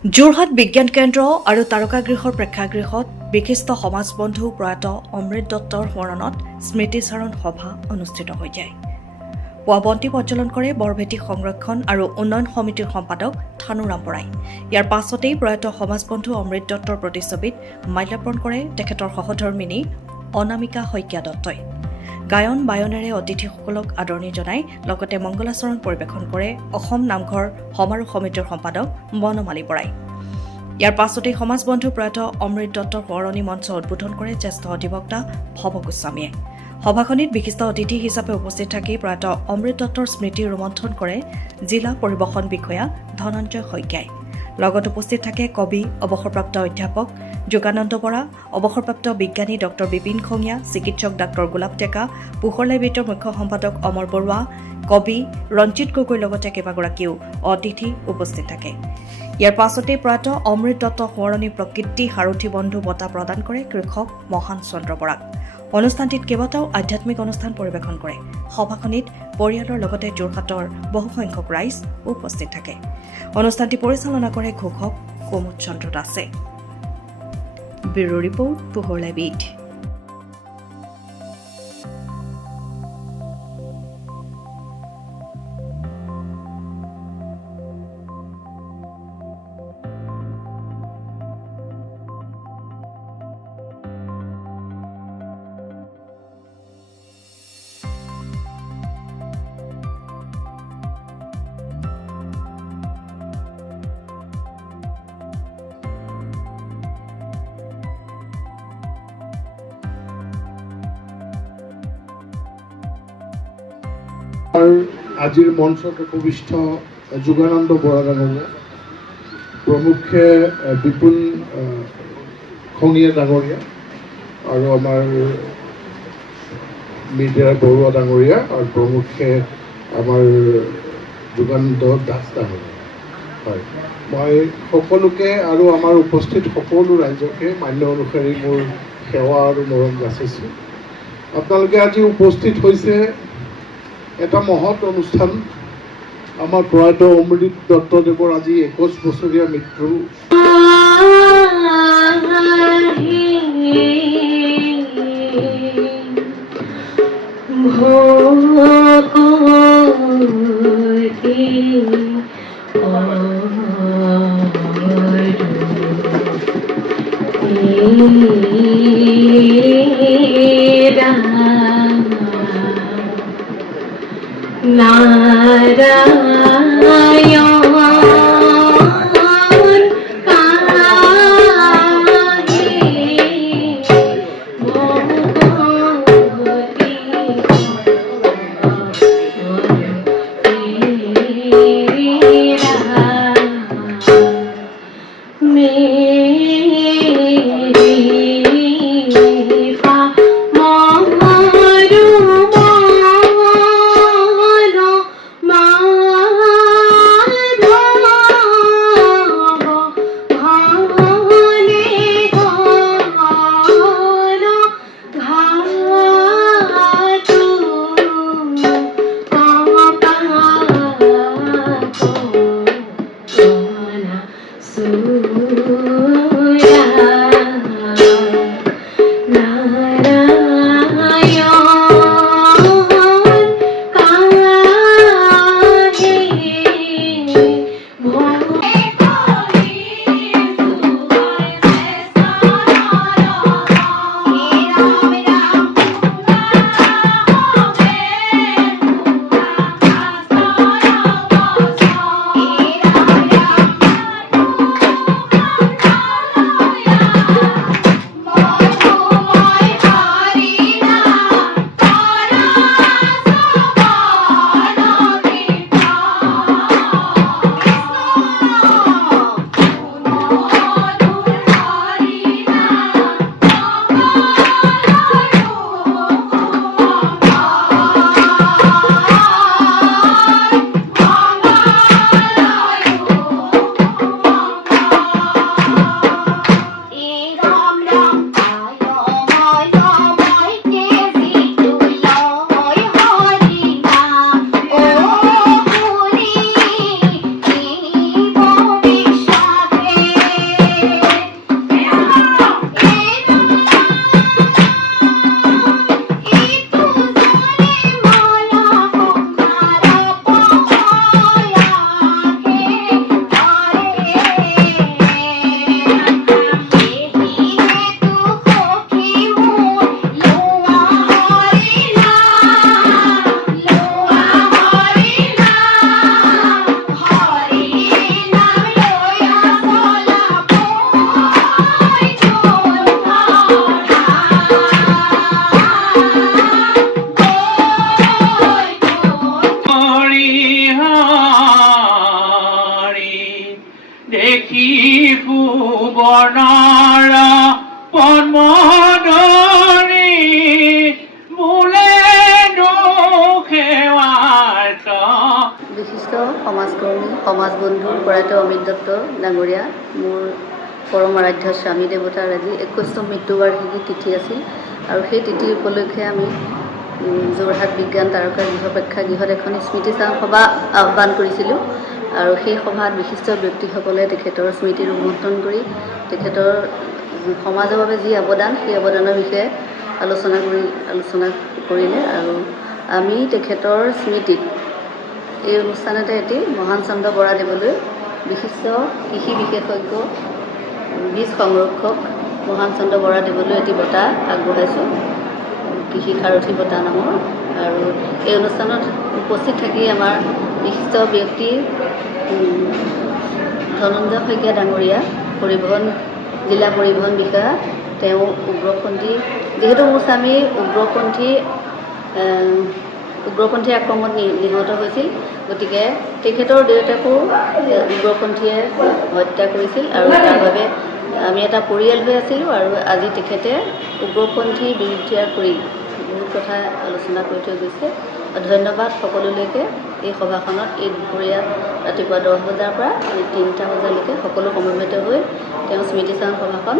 যোৰহাট বিজ্ঞান কেন্দ্ৰ আৰু তাৰকাগৃহৰ প্ৰেক্ষাগৃহত বিশিষ্ট সমাজবন্ধু প্ৰয়াত অমৃত দত্তৰ স্মৰণত স্মৃতিচাৰণ সভা অনুষ্ঠিত হৈ যায়। পুৱা বন্তি প্ৰজ্বলন কৰে বৰভেটি সংৰক্ষণ আৰু উন্নয়ন সমিতিৰ সম্পাদক থানুৰাম বৰাই। ইয়াৰ পাছতেই প্ৰয়াত সমাজবন্ধু অমৃত দত্তৰ প্ৰতিচ্ছবিত মাল্যাৰ্পণ কৰে তেখেতৰ সহধৰ্মিনী অনামিকা শইকীয়া দত্তই। গায়ন বায়নেৰে অতিথিসকলক আদৰণি জনাই লগতে মংগলাচৰণ পৰিৱেশন কৰে অসম নামঘৰ সমাৰোহ সমিতিৰ সম্পাদক বনমালী বৰাই। ইয়াৰ পাছতেই সমাজবন্ধু প্ৰয়াত অমৃত দত্তৰ সোঁৱৰণী মঞ্চ উদ্বোধন কৰে জ্যেষ্ঠ অধিবক্তা ভৱ গোস্বামীয়ে। সভাখনিত বিশিষ্ট অতিথি হিচাপে উপস্থিত থাকি প্ৰয়াত অমৃত দত্তৰ স্মৃতি ৰোমন্থন কৰে জিলা পৰিবহণ বিষয়া ধনঞ্জয় শইকীয়াই। লগত উপস্থিত থাকে কবি, অৱসৰপ্ৰাপ্ত অধ্যাপক যোগানন্দ বৰা, অৱসৰপ্ৰাপ্ত বিজ্ঞানী ডক্টৰ বিপিন খঙীয়া, চিকিৎসক ডাক্তৰ গোলাপ ডেকা, পোহৰ লাইব্ৰেৰীৰ মুখ্য সম্পাদক অমৰ বৰুৱা, কবি ৰঞ্জিত গগৈৰ লগতে কেইবাগৰাকীও অতিথি উপস্থিত থাকে। ইয়াৰ পাছতে প্ৰয়াত অমৃত দত্ত সোঁৱৰণী প্ৰকৃতি সাৰথী বন্ধু বঁটা প্ৰদান কৰে কৃষক মহান চন্দ্ৰ বৰাক। অনুষ্ঠানটিত কেইবাটাও আধ্যাত্মিক অনুষ্ঠান পৰিৱেশন কৰে। সভাখনিত পৰিয়ালৰ লগতে যোৰহাটৰ বহুসংখ্যক ৰাইজ উপস্থিত থাকে। অনুষ্ঠানটি পৰিচালনা কৰে ঘোষক কুমুদ চন্দ্ৰ দাসে। ব্যুৰো ৰিপৰ্ট, পোহৰ লাইব্ৰেৰী। আজিৰ মঞ্চত উপবিষ্ট যোগানন্দ বৰা ডাঙৰীয়া, প্ৰমুখে বিপুল খঙীয়া ডাঙৰীয়া আৰু আমাৰ মিডিয়াৰ বৰুৱা ডাঙৰীয়া আৰু প্ৰমুখে আমাৰ যোগানন্দ দাস ডাঙৰীয়া। হয়, মই সকলোকে আৰু আমাৰ উপস্থিত সকলো ৰাইজকে মান্য অনুসৰি মোৰ সেৱা আৰু মৰম যাচিছোঁ। আপোনালোকে আজি উপস্থিত হৈছে এটা মহৎ অনুষ্ঠান। আমাৰ প্ৰয়াত অমৃত দত্তদেৱৰ আজি 21 বছৰীয়া মৃত্যু। সুবৰ্ণৰ পদ্মধৰি মোলে সেৱাত। বিশিষ্ট সমাজকৰ্মী সমাজ বন্ধু প্ৰয়াত অমৃত দত্ত ডাঙৰীয়া মোৰ পৰম আৰাধ্য স্বামী দেৱতাৰ আজি 21তম মৃত্যুবাৰ্ষিকী তিথি আছিল আৰু সেই তিথি উপলক্ষে আমি যোৰহাট বিজ্ঞান তাৰকা গৃহ প্ৰেক্ষাগৃহত এখন স্মৃতিচাৰণ সভা আহ্বান কৰিছিলোঁ আৰু সেই সভাত বিশিষ্ট ব্যক্তিসকলে তেখেতৰ স্মৃতি ৰোমন্থন কৰি তেখেতৰ সমাজৰ বাবে যি অৱদান সেই অৱদানৰ বিষয়ে আলোচনা কৰিলে আৰু আমি তেখেতৰ স্মৃতিত এই অনুষ্ঠানতে এটি মহান চন্দ্ৰ বৰা দেৱলৈ বিশিষ্ট কৃষি বিশেষজ্ঞ বীজ সংৰক্ষক মহান চন্দ্ৰ বৰা দেৱলৈ এটি বঁটা আগবঢ়াইছোঁ, কৃষি সাৰথী বঁটা নামৰ। আৰু এই অনুষ্ঠানত উপস্থিত থাকি আমাৰ বিশিষ্ট ব্যক্তি ধনঞ্জয় শইকীয়া ডাঙৰীয়া জিলা পৰিবহণ বিষয়া, তেওঁ উগ্ৰপন্থী যিহেতু মোৰ স্বামী উগ্ৰপন্থী আক্ৰমণত নিহত হৈছিল, গতিকে তেখেতৰ দেউতাকো উগ্ৰপন্থীয়ে হত্যা কৰিছিল আৰু তাৰ বাবে আমি এটা পৰিয়াল হৈ আছিলোঁ আৰু আজি তেখেতে উগ্ৰপন্থীৰ বিৰুদ্ধে কৰি বহুত কথা আলোচনা কৰি থৈ গৈছে। ধন্যবাদ সকলোলৈকে। এই সভাখনত এই দুপৰীয়া ৰাতিপুৱা 10 বজাৰ পৰা 3টা বজালৈকে সকলো সমবেত হৈ তেওঁ স্মৃতিচাৰণ সভাখন